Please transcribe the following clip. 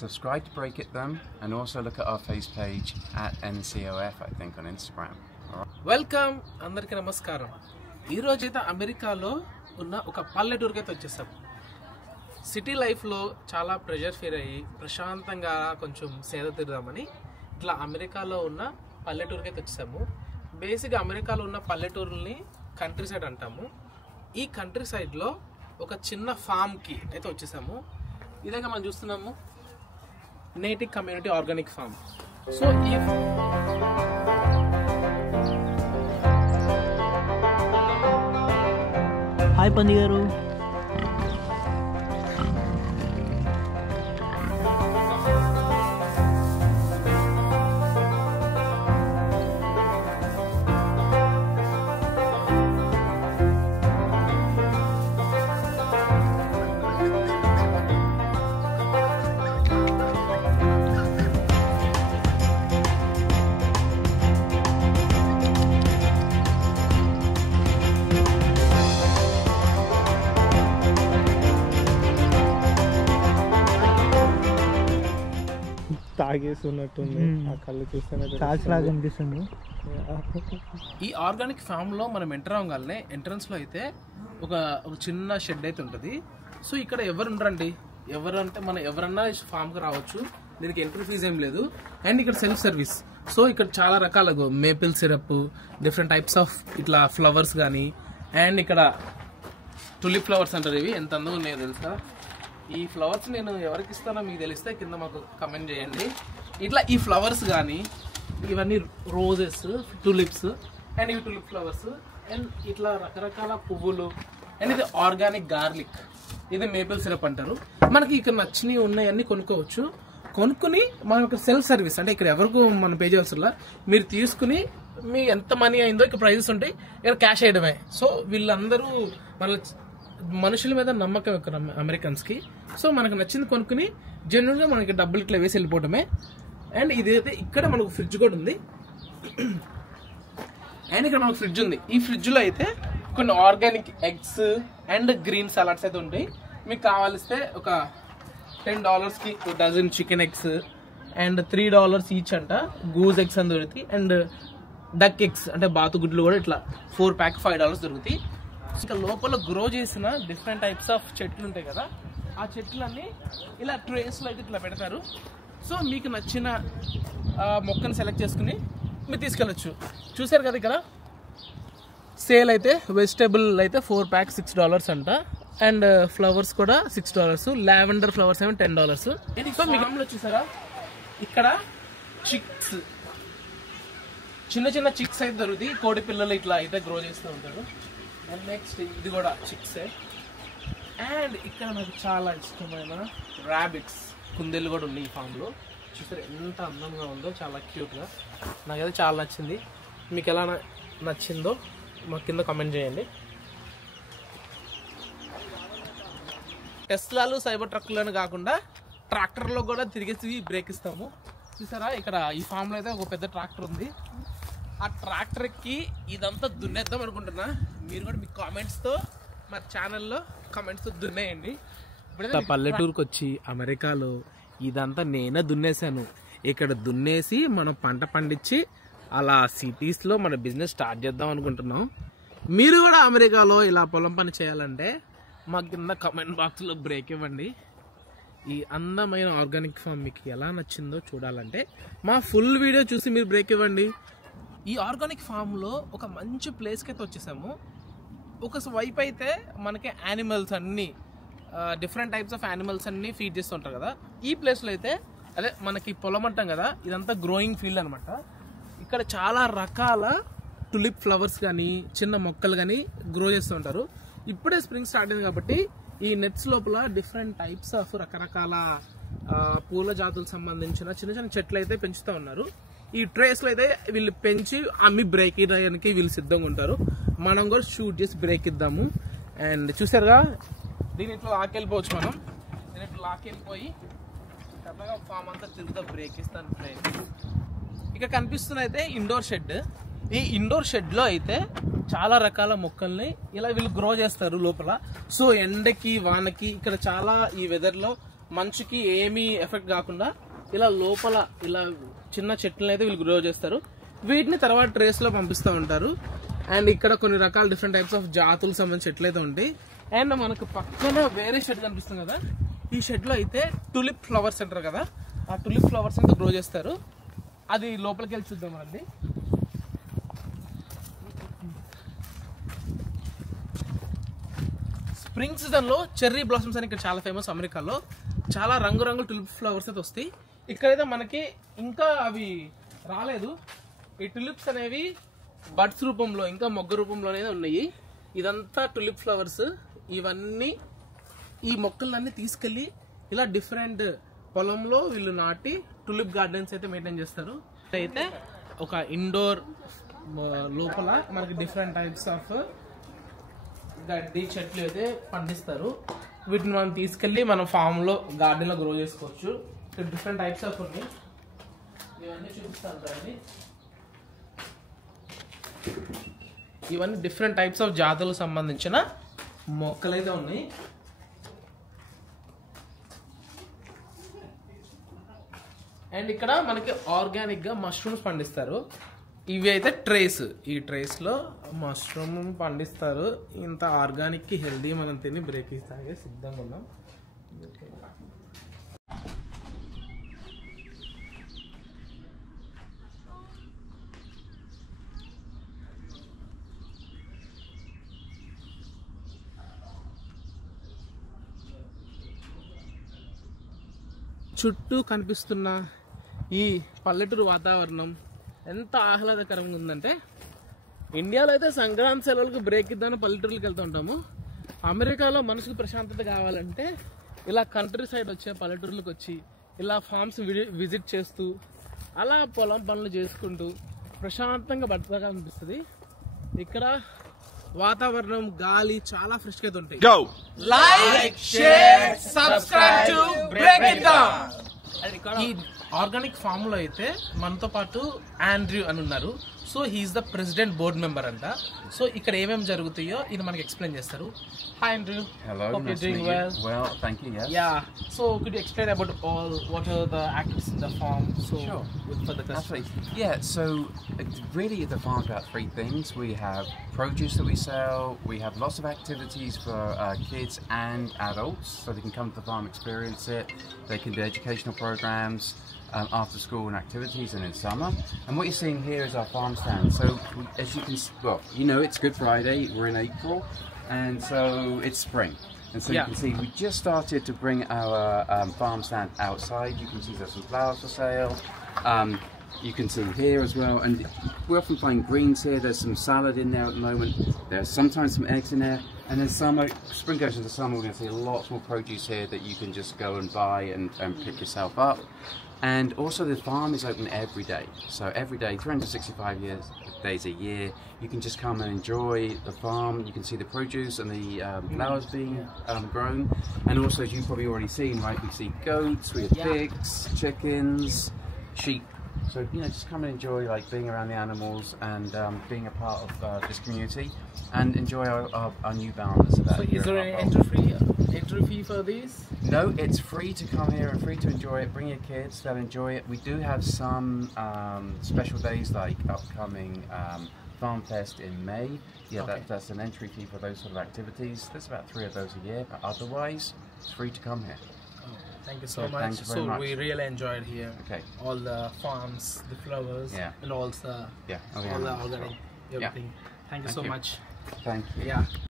subscribe to Break It Them, and also look at our face page at NCOF, I think, on Instagram. Welcome అందరికీ నమస్కారం. ఈరోజైతే అమెరికాలో ఉన్న ఒక పల్లెటూరుకి అయితే వచ్చేసాం. సిటీ లైఫ్లో చాలా ప్రెషర్ ఫీల్ అయ్యి ప్రశాంతంగా కొంచెం సేద తీరుదామని ఇట్లా అమెరికాలో ఉన్న పల్లెటూరుకి అయితే వచ్చేసాము. బేసిక్గా అమెరికాలో ఉన్న పల్లెటూరుని కంట్రీ సైడ్ అంటాము. ఈ కంట్రీ సైడ్లో ఒక చిన్న ఫామ్కి అయితే వచ్చేసాము. ఇదేగా మనం చూస్తున్నాము native community organic farm. So ఈ హాయ్ పంది గారు. తాగేస్తున్నట్టుంది, ఆ కళ్ళు చూస్తేనే తాజ్లాగా అనిపిస్తుంది. ఈ ఆర్గానిక్ ఫామ్లో మనం ఎంటర్ అవ్వగానే ఎంట్రన్స్లో అయితే ఒక చిన్న షెడ్ అయితే ఉంటుంది. సో ఇక్కడ ఎవరు ఉండరండి, ఎవరు అంటే మనం ఎవరన్నా ఫామ్కి రావచ్చు. దీనికి ఎంట్రీ ఫీజు ఏం లేదు. అండ్ ఇక్కడ సెల్ఫ్ సర్వీస్. సో ఇక్కడ చాలా రకాల maple syrup, different types of ఇట్లా ఫ్లవర్స్ కానీ, అండ్ ఇక్కడ టులిప్ ఫ్లవర్స్ అంటారు. ఇవి ఎంత అందంగా ఉన్నాయో తెలుసా. ఈ ఫ్లవర్స్ నేను ఎవరికి ఇస్తానో మీకు తెలిస్తే కింద మాకు కమెంట్ చేయండి. ఇట్లా ఈ ఫ్లవర్స్ కానీ, ఇవన్నీ రోజెస్, టులిప్స్, అండ్ ఇవి టులిప్ ఫ్లవర్స్, అండ్ ఇట్లా రకరకాల పువ్వులు, అండ్ ఇది ఆర్గానిక్ గార్లిక్, ఇది మేపిల్ సిరప్ అంటారు. మనకి ఇక్కడ నచ్చినవి ఉన్నాయన్నీ కొనుక్కోవచ్చు. కొనుక్కుని మనకు సెల్ఫ్ సర్వీస్, అంటే ఇక్కడ ఎవరికి మనం పే చేయాల్సిన, మీరు తీసుకుని మీ ఎంత మనీ అయిందో ఇక్కడ ప్రైజెస్ ఉంటాయి, ఇక్కడ క్యాష్ వేయడమే. సో వీళ్ళందరూ మన మనుషుల మీద నమ్మకం ఇక్కడ అమెరికన్స్కి. సో మనకు నచ్చింది కొనుక్కుని జనరల్గా మనకి డబ్బులు ఇట్లా వేసి వెళ్ళిపోవటమే. అండ్ ఇదైతే ఇక్కడ మనకు ఫ్రిడ్జ్ కూడా ఉంది. అండ్ ఇక్కడ మనకు ఫ్రిడ్జ్ ఉంది. ఈ ఫ్రిడ్జ్లో అయితే కొన్ని organic eggs and green salads అయితే ఉంటాయి. మీకు కావాలిస్తే ఒక $10కి dozen chicken eggs, and $3 each అంట గూజ్ ఎగ్స్ అని దొరుకుతాయి. అండ్ డక్ ఎగ్స్ అంటే బాతుగుడ్లు కూడా ఇట్లా 4 ప్యాక్ $5 దొరుకుతాయి. ఇంకా లోపల గ్రో చేసిన డిఫరెంట్ టైప్స్ ఆఫ్ చెట్లు ఉంటాయి కదా, ఆ చెట్లన్నీ ఇలా ట్రేస్లో అయితే ఇట్లా పెడతారు. సో మీకు నచ్చిన మొక్కను సెలెక్ట్ చేసుకుని మీరు తీసుకెళ్ళచ్చు. చూసారు కదా ఇక్కడ సేల్ అయితే వెజిటేబుల్ అయితే 4 ప్యాక్ $6 అంట. అండ్ ఫ్లవర్స్ కూడా $6. లావెండర్ ఫ్లవర్స్ ఏమో $10. సో మీకు చూసారా ఇక్కడ చిక్స్, చిన్న చిన్న చిక్స్ అయితే దొరుకుతాయి. కోడి పిల్లలు ఇట్లా అయితే గ్రో చేస్తూ ఉంటారు. అండ్ నెక్స్ట్ ఇది కూడా చిక్సే. అండ్ ఇక్కడ నాకు చాలా ఇష్టమైన ర్యాబిట్స్, కుందేళ్ళు కూడా ఉన్నాయి ఈ ఫామ్లో. చూసారు ఎంత అందంగా ఉందో, చాలా క్యూట్గా. నాకైతే చాలా నచ్చింది. మీకు ఎలా నచ్చిందో మా కింద కామెంట్ చేయండి. టెస్లాలు, సైబర్ ట్రక్కులను కాకుండా ట్రాక్టర్లో కూడా తిరిగేసి బ్రేక్ ఇస్తాము. చూసారా ఇక్కడ ఈ ఫామ్లో అయితే ఒక పెద్ద ట్రాక్టర్ ఉంది. ఆ ట్రాక్టర్కి ఇదంతా దున్నేద్దాం అనుకుంటున్నా. మీరు కూడా మీ కామెంట్స్తో మా ఛానల్లో కామెంట్స్తో దున్నేయండి. ఇప్పుడు పల్లెటూరుకి వచ్చి అమెరికాలో ఇదంతా నేనే దున్నేసాను. ఇక్కడ దున్నేసి మనం పంట పండించి అలా సిటీస్లో మన బిజినెస్ స్టార్ట్ చేద్దాం అనుకుంటున్నాం. మీరు కూడా అమెరికాలో ఇలా పొలం పని చేయాలంటే మా కింద కామెంట్ బాక్స్లో బ్రేక్ ఇవ్వండి. ఈ అందమైన ఆర్గానిక్ ఫామ్ మీకు ఎలా నచ్చిందో చూడాలంటే మా ఫుల్ వీడియో చూసి మీరు బ్రేక్ ఇవ్వండి. ఈ ఆర్గానిక్ ఫామ్లో ఒక మంచి ప్లేస్కి అయితే వచ్చేసాము. ఒక వైపు అయితే మనకి యానిమల్స్ అన్నీ, డిఫరెంట్ టైప్స్ ఆఫ్ యానిమల్స్ అన్నీ ఫీడ్ చేస్తుంటారు కదా. ఈ ప్లేస్లో అయితే అదే మనకి పొలం అంటాం కదా, ఇదంతా గ్రోయింగ్ ఫీల్డ్ అనమాట. ఇక్కడ చాలా రకాల టులిప్ ఫ్లవర్స్ కానీ, చిన్న మొక్కలు కానీ గ్రో చేస్తూ ఉంటారు. ఇప్పుడే స్ప్రింగ్ స్టార్ట్ అయింది కాబట్టి ఈ నెట్స్ లోపల డిఫరెంట్ టైప్స్ ఆఫ్ రకరకాల పూల జాతులకు సంబంధించిన చిన్న చిన్న చెట్లు అయితే పెంచుతూ ఉన్నారు. ఈ ట్రేస్లో అయితే వీళ్ళు పెంచి అమ్మి బ్రేక్ ఇవ్వడానికి వీళ్ళు సిద్ధంగా ఉంటారు. మనం కూడా షూట్ చేసి బ్రేక్ ఇద్దాము. అండ్ చూసారుగా దీని ఇట్లా లాకెళ్ళిపోవచ్చు. మనం దీని ఇట్లా లాకెళ్ళిపోయి చక్కగా ఫామ్ అంతా తిరుగుతా బ్రేక్ ఇస్తాను. ఇక్కడ కనిపిస్తున్న అయితే ఇండోర్ షెడ్. ఈ ఇండోర్ షెడ్లో అయితే చాలా రకాల మొక్కల్ని ఇలా వీళ్ళు గ్రో చేస్తారు లోపల. సో ఎండకి వానకి ఇక్కడ చాలా ఈ వెదర్లో మంచుకి ఏమీ ఎఫెక్ట్ కాకుండా ఇలా లోపల ఇలా చిన్న చెట్లను అయితే వీళ్ళు గ్రో చేస్తారు. వీటిని తర్వాత ట్రేస్ లో పంపిస్తూ ఉంటారు. అండ్ ఇక్కడ కొన్ని రకాల డిఫరెంట్ టైప్స్ ఆఫ్ జాతులకు సంబంధించిన చెట్లు అయితే ఉంటాయి. అండ్ మనకు పక్కన వేరే షెడ్ కనిపిస్తుంది కదా, ఈ షెడ్ లో అయితే టులిప్ ఫ్లవర్స్ అంటారు కదా, ఆ టులిప్ ఫ్లవర్స్ అయితే గ్రో చేస్తారు. అది లోపలికి వెళ్ళి చూద్దాం అండి. స్ప్రింగ్ సీజన్ లో చెర్రీ బ్లాసమ్స్ అని ఇక్కడ చాలా ఫేమస్. అమెరికాలో చాలా రంగురంగుల టులిప్ ఫ్లవర్స్ అయితే వస్తాయి. ఇక్కడైతే మనకి ఇంకా అవి రాలేదు. ఈ టులిప్స్ అనేవి బడ్స్ రూపంలో ఇంకా మొగ్గ రూపంలోనే ఉన్నాయి. ఇదంతా టులిప్ ఫ్లవర్స్. ఇవన్నీ ఈ మొక్కలన్నీ తీసుకెళ్లి ఇలా డిఫరెంట్ పొలంలో వీళ్ళు నాటి టులిప్ గార్డెన్స్ అయితే మెయింటైన్ చేస్తారు. అయితే ఒక ఇండోర్ లోపల మనకి డిఫరెంట్ టైప్స్ ఆఫ్ గడ్డి చెట్లు అయితే పండిస్తారు. వీటిని మనం తీసుకెళ్లి మన ఫామ్ లో గార్డెన్ లో గ్రో చేసుకోవచ్చు. ఇక్కడ డిఫరెంట్ టైప్స్ ఆఫ్ ఉన్నాయి. ఇవన్నీ చూపిస్తాను కదండి. ఇవన్నీ డిఫరెంట్ టైప్స్ ఆఫ్ జాతులకు సంబంధించిన మొక్కలైతే ఉన్నాయి. అండ్ ఇక్కడ మనకి ఆర్గానిక్ గా మష్రూమ్స్ పండిస్తారు. ఇవి అయితే ట్రేస్, ఈ ట్రేస్ లో మష్రూమ్ పండిస్తారు. ఇంత ఆర్గానిక్ కి హెల్దీ మనం తిని బ్రేక్ తాగే సిద్ధంగా ఉన్నాం. చుట్టూ కనిపిస్తున్న ఈ పల్లెటూరు వాతావరణం ఎంత ఆహ్లాదకరంగా ఉందంటే, ఇండియాలో అయితే సంక్రాంతి సెలవులకు బ్రేక్ ఇద్దామని పల్లెటూరులకు వెళ్తూ ఉంటాము. అమెరికాలో మనసుకు ప్రశాంతత కావాలంటే ఇలా కంట్రీ సైడ్ వచ్చే పల్లెటూరులకు వచ్చి ఇలా ఫార్మ్స్ విజిట్ చేస్తూ అలా పొలం పనులు చేసుకుంటూ ప్రశాంతంగా బతకగా అనిపిస్తుంది. ఇక్కడ వాతావరణం గాలి చాలా ఫ్రెష్ గా ఉంటాయి. Like share subscribe to break it down. ఈ ఆర్గానిక్ ఫామ్ లో అయితే మనతో పాటు ఆండ్రూ అని ఉన్నారు. So he's the president board member అంట. సో ఇక్కడ ఏమేమి జరుగుతాయో ఇది మనకి ఎక్స్ప్లెయిన్ చేస్తారు. Hi Andrew. Hello, Hope nice you're doing to meet well. you. Well, thank you, yes. Yeah. So could you explain about all what are the activities in the farm? So Sure. for the customers. Absolutely. Yeah, so really the farm's about three things. We have produce that we sell, we have lots of activities for kids and adults, so they can come to the farm, experience it, they can do educational programs, after school and activities and in summer. And what you're seeing here is our farm stand. So as you can, well, you know, it's Good Friday, we're in April, and so it's spring. And so you can see we just started to bring our farm stand outside. You can see there's some flowers for sale. You can see here as well, and we're often finding greens here. There's some salad in there at the moment. There's sometimes some eggs in there, and then summer, spring goes into summer, we're going to see lots more produce here that you can just go and buy and pick yourself up. And also the farm is open every day, so every day, 365 days a year, you can just come and enjoy the farm. You can see the produce and the flowers being grown, and also, as you've probably already seen, right, we see goats, we have pigs, chickens, sheep. So, you know, just come and enjoy like being around the animals and being a part of this community, and enjoy our new barn that's about. So is there any entry fee for these? No, it's free to come here and free to enjoy it. Bring your kids, they'll enjoy it. We do have some special days like upcoming Farm Fest in May. Yeah, Okay. that's an entry fee for those sort of activities. There's about 3 of those a year, but otherwise it's free to come here. Thank you so Yeah, much. thank you very much. We really enjoyed here. Okay. All the farms, the flowers, Yeah. and also Yeah. all the organic everything. Thank you Thank so you. much. Thank you. Yeah.